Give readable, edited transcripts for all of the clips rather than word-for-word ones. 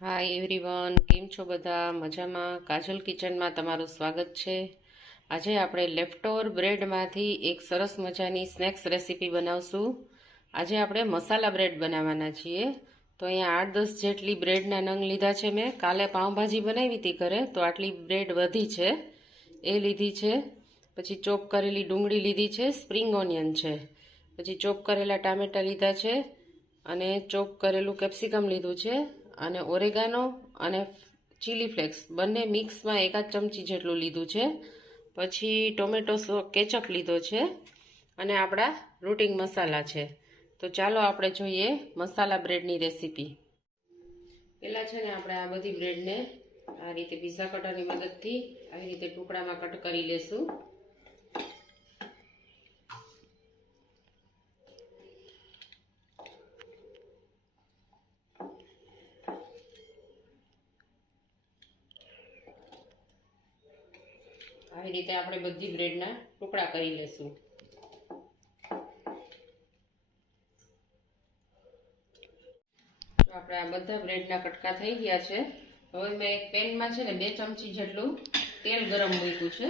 Hi everyone, કેમ છો બધા? મજામાં? કાજલ કિચનમાં તમારું સ્વાગત છે. આજે આપણે લેફ્ટઓવર બ્રેડમાંથી એક સરસ મજાની સ્નેક્સ રેસીપી બનાવશું. આજે આપણે મસાલા બ્રેડ બનાવવાના છીએ. તો અહીંયા 8-10 જેટલી બ્રેડના નંગ લીધા છે મેં. કાલે પાઉંભાજી બનાવી હતી ઘરે, તો આટલી બ્રેડ વધી છે એ લીધી છે. પછી ચોપ કરેલી ડુંગળી લીધી છે, સ્પ્રિંગ ઓનિયન છે, પછી ચોપ કરેલા ટામેટા લીધા છે, અને ચોપ કરેલું કેપ્સિકમ લીધું છે, અને ઓરેગાનો અને ચીલી ફ્લેક્સ બંને મિક્સમાં 1 ચમચી જેટલું લીધું છે. પછી ટોમેટો કેચઅપ લીધો છે, અને આપણા રૂટિંગ મસાલા છે. તો ચાલો આપણે જોઈએ મસાલા બ્રેડની રેસીપી. પહેલાં છે ને આપણે આ બધી બ્રેડને આ રીતે પિઝા કટરની મદદથી આવી રીતે ટુકડામાં કટ કરી લેશું. આવી રીતે આપણે બધી બ્રેડના ટુકડા કરી લેશું. આપણે આ બધા બ્રેડના કટકા થઈ ગયા છે. હવે મેં એક પેનમાં છે ને 2 ચમચી જેટલું તેલ ગરમ મૂક્યું છે.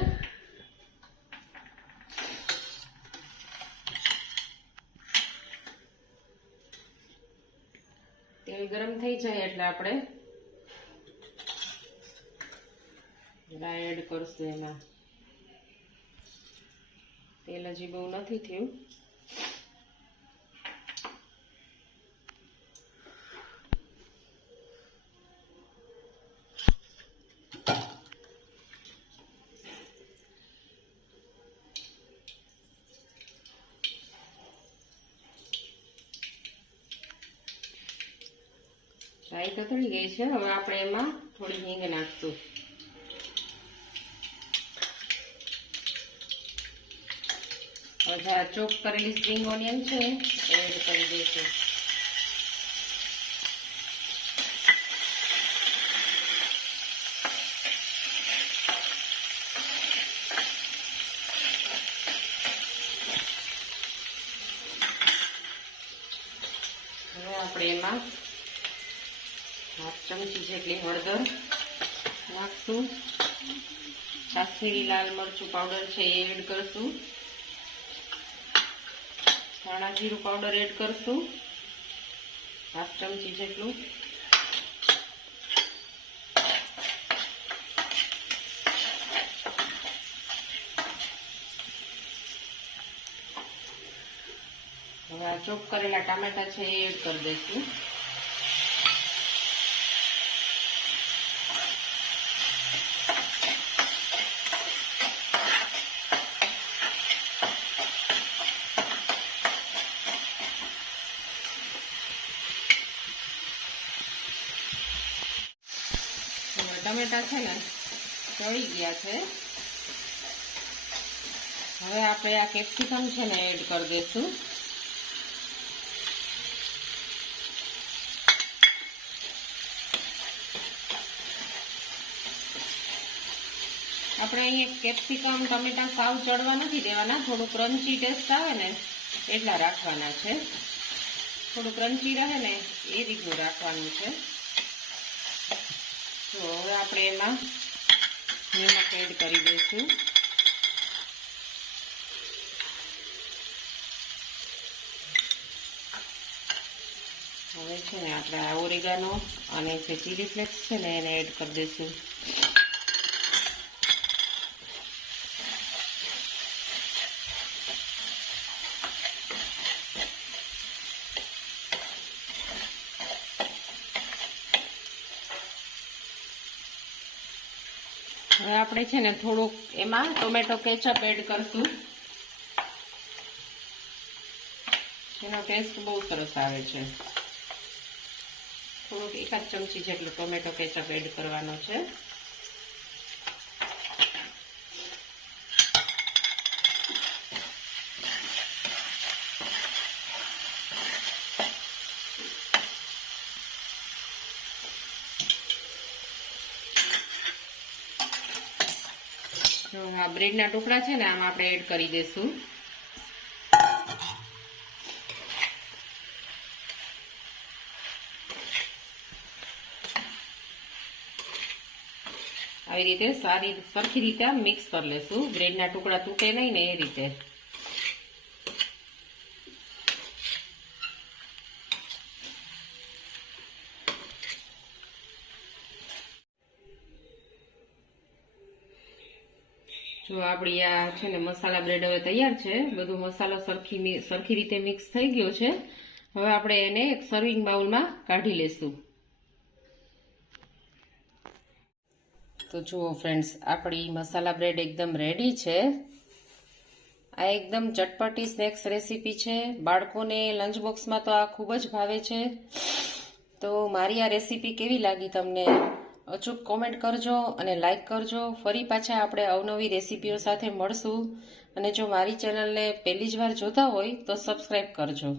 તેલ ગરમ થઈ જાય એટલે આપણે એડ કરશું. એમાં તેલ હજી બહુ નથી થયું. રાઈ તતળી ગઈ છે. હવે આપણે એમાં થોડી હિંગ નાખશું. હવે આ ચોપ કરેલી સ્પ્રિંગ ઓનિયન છે એડ કરી દઈશું. હવે આપણે એમાં 1/2 ચમચી જેટલી હળદર નાખશું. કાશ્મીરી લાલ મરચું પાવડર છે એ એડ કરશું. ધાણા જીરું પાવડર એડ કરશું 1/2 ચમચી જેટલું. હવે આ ચોપ કરેલા ટામેટા છે એ એડ કરી દઈશું. ટમેટા છે ને ચડી ગયા છે. હવે આપણે આ કેપ્સિકમ છે ને એડ કરી દઈશું. આપણે અહીંયા કેપ્સિકમ ટમેટા સાવ ચડવા નથી દેવાના. થોડું ક્રન્ચી ટેસ્ટ આવે ને એટલા રાખવાના છે. થોડું ક્રન્ચી રહે ને એ રીતનું રાખવાનું છે. તો હવે આપણે એમાં નમક એડ કરી દઈશું. હવે છે ને આપણે આ ઓરેગાનો અને જે ચીલી ફ્લેક્સ છે ને એને એડ કરી દઈશું. હવે આપણે છે ને થોડુંક એમાં ટોમેટો કેચઅપ એડ કરશું. એનો ટેસ્ટ બહુ સરસ આવે છે. થોડુંક 1 ચમચી જેટલું ટોમેટો કેચઅપ એડ કરવાનો છે. આ બ્રેડના ટુકડા છે ને આમાં આપણે એડ કરી દઈશું. આવી રીતે સરખી રીતે મિક્સ કરી લેશું, બ્રેડના ટુકડા તૂટે નહીં ને એ રીતે. જો આપણી આ છે ને મસાલા બ્રેડ હવે તૈયાર છે. બધો મસાલો સરખી રીતે મિક્સ થઈ ગયો છે. હવે આપણે એને એક સર્વિંગ બાઉલમાં કાઢી લેશું. તો જુઓ ફ્રેન્ડ્સ, આપણી મસાલા બ્રેડ એકદમ રેડી છે. આ એકદમ ચટપટી સ્નેક્સ રેસીપી છે. બાળકોને લંચ બોક્સમાં તો આ ખૂબ જ ભાવે છે. તો મારી આ રેસીપી કેવી લાગી તમને અચૂક કોમેન્ટ કરજો અને લાઈક કરજો. ફરી પાછા આપણે અવનવી રેસીપીઓ સાથે મળશું. અને જો મારી ચેનલને પહેલી જ વાર જોતા હોય તો સબસ્ક્રાઈબ કરજો.